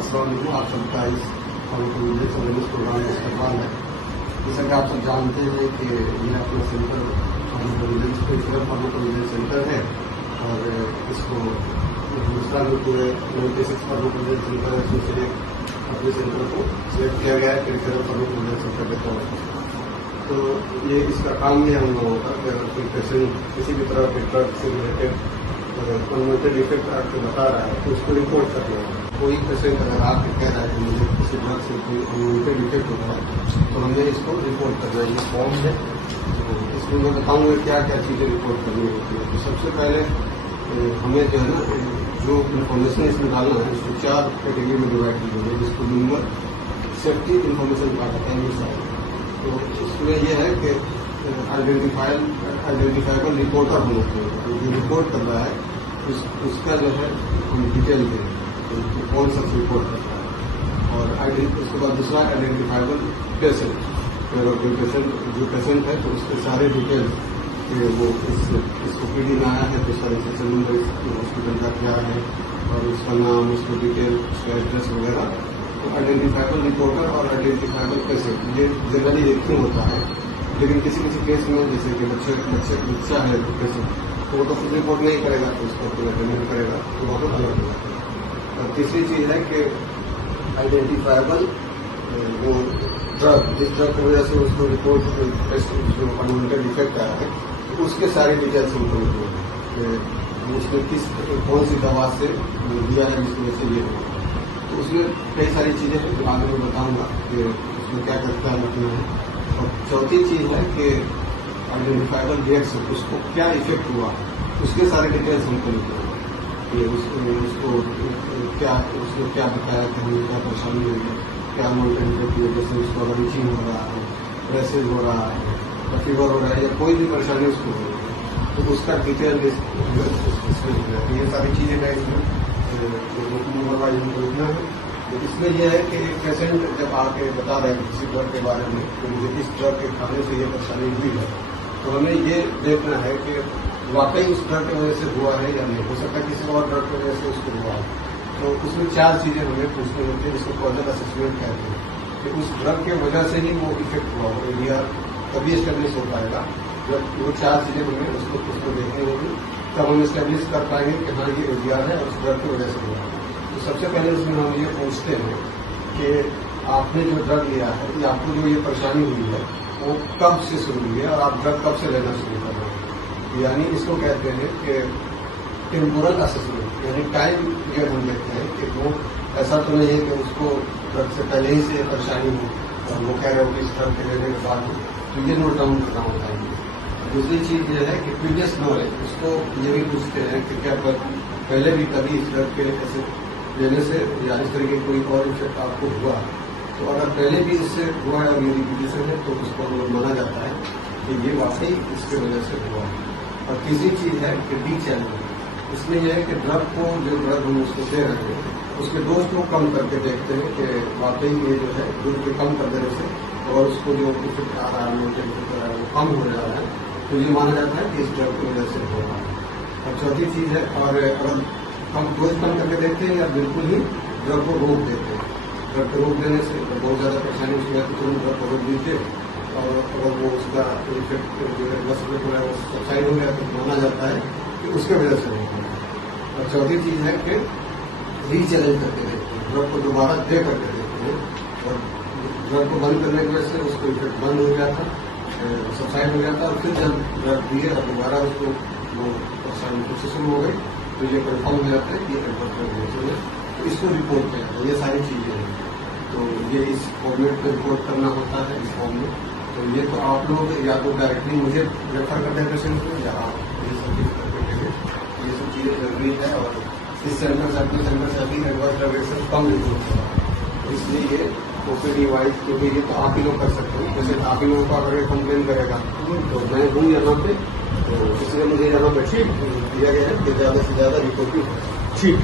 अस्सलाम वालेकुम। आप सबका इस फार्माकोविजिलेंस अवेयरनेस प्रोग्राम का इस्तेमाल है। जैसा कि आप सब जानते हैं कि ये अपना सेंटर फार्माकोविजिलेंस फार्माकोविजिलेंस सेंटर है और इसको हिंदुस्तान में पूरे 96 फार्माकोविजिलेंस सेंटर है, उसमें से अपने सेंटर को सिलेक्ट किया गया है पेरिफेरल फार्माकोविजिलेंस सेंटर के तौर पर। तो ये इसका काम ही हम लोगों का कि अगर कोई पेशेंट किसी भी तरह के ड्रग से रिलेटेड अनवांटेड इफेक्ट आपको बता रहा है तो उसको रिपोर्ट करना है। कोई पेशेंट अगर आपको कह रहा है कि मुझे किसी ड्रग से कोई अनवांटेड इफेक्ट होता है तो हमें इसको रिपोर्ट करना है। ये फॉर्म है, तो इसमें मैं बताऊंगा क्या क्या चीज़ें रिपोर्ट करनी होती है। तो सबसे पहले हमें जो है ना जो इन्फॉर्मेशन इसमें डालना है उसको 4 कैटेगरी में डिवाइड की गई है, जिसको नंबर सेफ्टी इन्फॉर्मेशन कहा जाता है। ये सारा तो इसमें यह है कि आइडेंटिफाइबल रिपोर्टर होना चाहिए। जो रिपोर्ट कर रहा है उसका जो है हम डिटेल दें तो कौन सा रिपोर्ट करता है। और उसके बाद दूसरा आइडेंटिफाइबल पेशेंट, जो पेशेंट है तो उसके सारे डिटेल्स वो इसको पीडी में आया है तो उसका रजिस्ट्रेशन नंबर, हॉस्पिटल का क्या है और उसका नाम, उसको डिटेल, उसका एड्रेस वगैरह। तो आइडेंटिफाइबल रिपोर्टर और आइडेंटिफाइबल पेशेंट ये जनरली एक ही होता है, लेकिन किसी किसी केस में जैसे कि बच्चा है पेशेंट तो वो तो खुद रिपोर्ट नहीं करेगा तो उसको कोई अटेंडेंट करेगा, तो वहाँ पर अलग होगा। और तीसरी चीज़ है कि आइडेंटिफाइबल वो ड्रग, जिस ड्रग की वजह से उसको रिपोर्ट जो अनवांटेड इफेक्ट आया है तो उसके सारी डिटेल्स हमको लिखनी है। उसमें कौन सी दवा से दिया है जिसकी वजह से ये हुआ। तो उसमें कई सारी चीज़ें हैं जो आगे मैं बताऊंगा कि उसमें क्या करता है रखना है। और चौथी चीज़ है कि आइडेंटिफाइबल रिएक्शन, उसको क्या इफेक्ट हुआ उसके सारे डिटेल्स हमको लिखना है कि उसको क्या बताया कि हमें क्या परेशानी हुई है, क्या अनवांटेड इफेक्ट हुई, जैसे उसको अगर इचिंग हो रहा है, रेसेज हो रहा है या फीवर हो रहा है या कोई भी परेशानी उसको हो रही है तो उसका डिटेल इसमें लिखना है। ये सारी चीज़ें हैं इसमें लिखना है। तो इसमें यह है कि एक पेशेंट जब आके बता रहे हैं किसी ड्रग के बारे में कि मुझे इस ड्रग के खाने से ये परेशानी हुई है तो हमें ये देखना है कि वाकई उस ड्रग की वजह से हुआ है या नहीं। हो सकता है किसी और ड्रग की वजह से उसको हुआ है। तो उसमें 4 चीज़ें हमें पूछनी होती है जिसको कॉजल असेसमेंट कहते हैं कि उस ड्रग के वजह से ही वो इफेक्ट हुआ हो या तभी एस्टेब्लिश हो पाएगा। जब वो 4 चीज़ें हमें उसको देखनी होगी तब हम एस्टेब्लिश कर पाएंगे कि हाँ ये एडीआर है और उस ड्रग की वजह से हुआ है। तो सबसे पहले उसमें हम ये पूछते हैं कि आपने जो ड्रग लिया है या आपको जो ये परेशानी हुई है वो कब से शुरू हुई है और आप ड्रग कब से लेना शुरू कर रहे हैं। यानी इसको कहते हैं कि टेम्पोरल असेसमेंट, यानी टाइम पीरियड हम देखते हैं कि वो ऐसा तो नहीं है कि उसको ड्रग से पहले ही से परेशानी हो और वो कह रहे हो कि इस ड्रग के लेने के बाद तो ये नोट डाउन करना होता है। दूसरी चीज़ ये है कि प्रीवियस नॉलेज, उसको ये भी पूछते हैं कि क्या पहले भी कभी इस ड्रग के ऐसे लेने से या इस तरह की कोई और इफेक्ट आपको हुआ तो अगर पहले भी इससे हुआ है और ये रिपीटेशन है तो उसको माना जाता है कि ये वाकई इसकी वजह से हुआ है। और तीसरी चीज़ है कि डी चैनल, इसमें यह है कि ड्रग को जो ड्रग हम उसको दे रहे हैं उसके डोज को कम करके देखते हैं कि वाकई ये जो है डोज को कम कर देने से और उसको जो इफेक्ट आ रहा है वो कम हो जा रहा है तो ये माना जाता है कि इस ड्रग की वजह से हो रहा है। और चौथी चीज़ है, और अगर हम डोज कम करके देखते हैं या बिल्कुल ही ड्रग को रोक देते हैं, ड्रग को रोक देने से बहुत ज़्यादा परेशानी उसकी है तो तुरंत ड्रग को रोक दीजिए और अगर वो उसका इफेक्ट जो है बस में थोड़ा सच्चाई हो गया तो माना जाता है कि उसके वजह से होता है। और चौथी चीज़ है कि रीचैलेंज करके देखते हैं, ड्रग को दोबारा दे करके देखते हैं और ड्रग को बंद करने की वजह से उसको इफेक्ट बंद हो गया था, सब्साइड हो गया था और फिर जब ड्रग दिए और दोबारा उसको वो परेशानी फिर से शुरू हो गई तो ये कन्फर्म हो जाता है कि ये एडवर्ट है तो इसको रिपोर्ट किया जाता है। ये सारी चीज़ें हैं तो ये इस फॉर्मेट में रिपोर्ट करना होता है इस फॉर्म में। तो ये तो आप लोग या तो डायरेक्टली मुझे रेफर करते हैं पेशेंट को या आप ये सब चीज़ें जरूरी है। और इस सेंटर से अपने सेंटर से अभी एडवर्स डायरेक्शन कम रिपोर्ट होगा इसलिए ये ओपीडी वाइज क्योंकि ये तो आप ही लोग कर सकते हैं। जैसे आप ही लोगों को अगर कंप्लेन करेगा तो मैं हूँ यहाँ पे तो इसलिए मुझे यहाँ पे ठीक दिया गया है कि ज़्यादा से ज़्यादा रिपोर्टिंग ठीक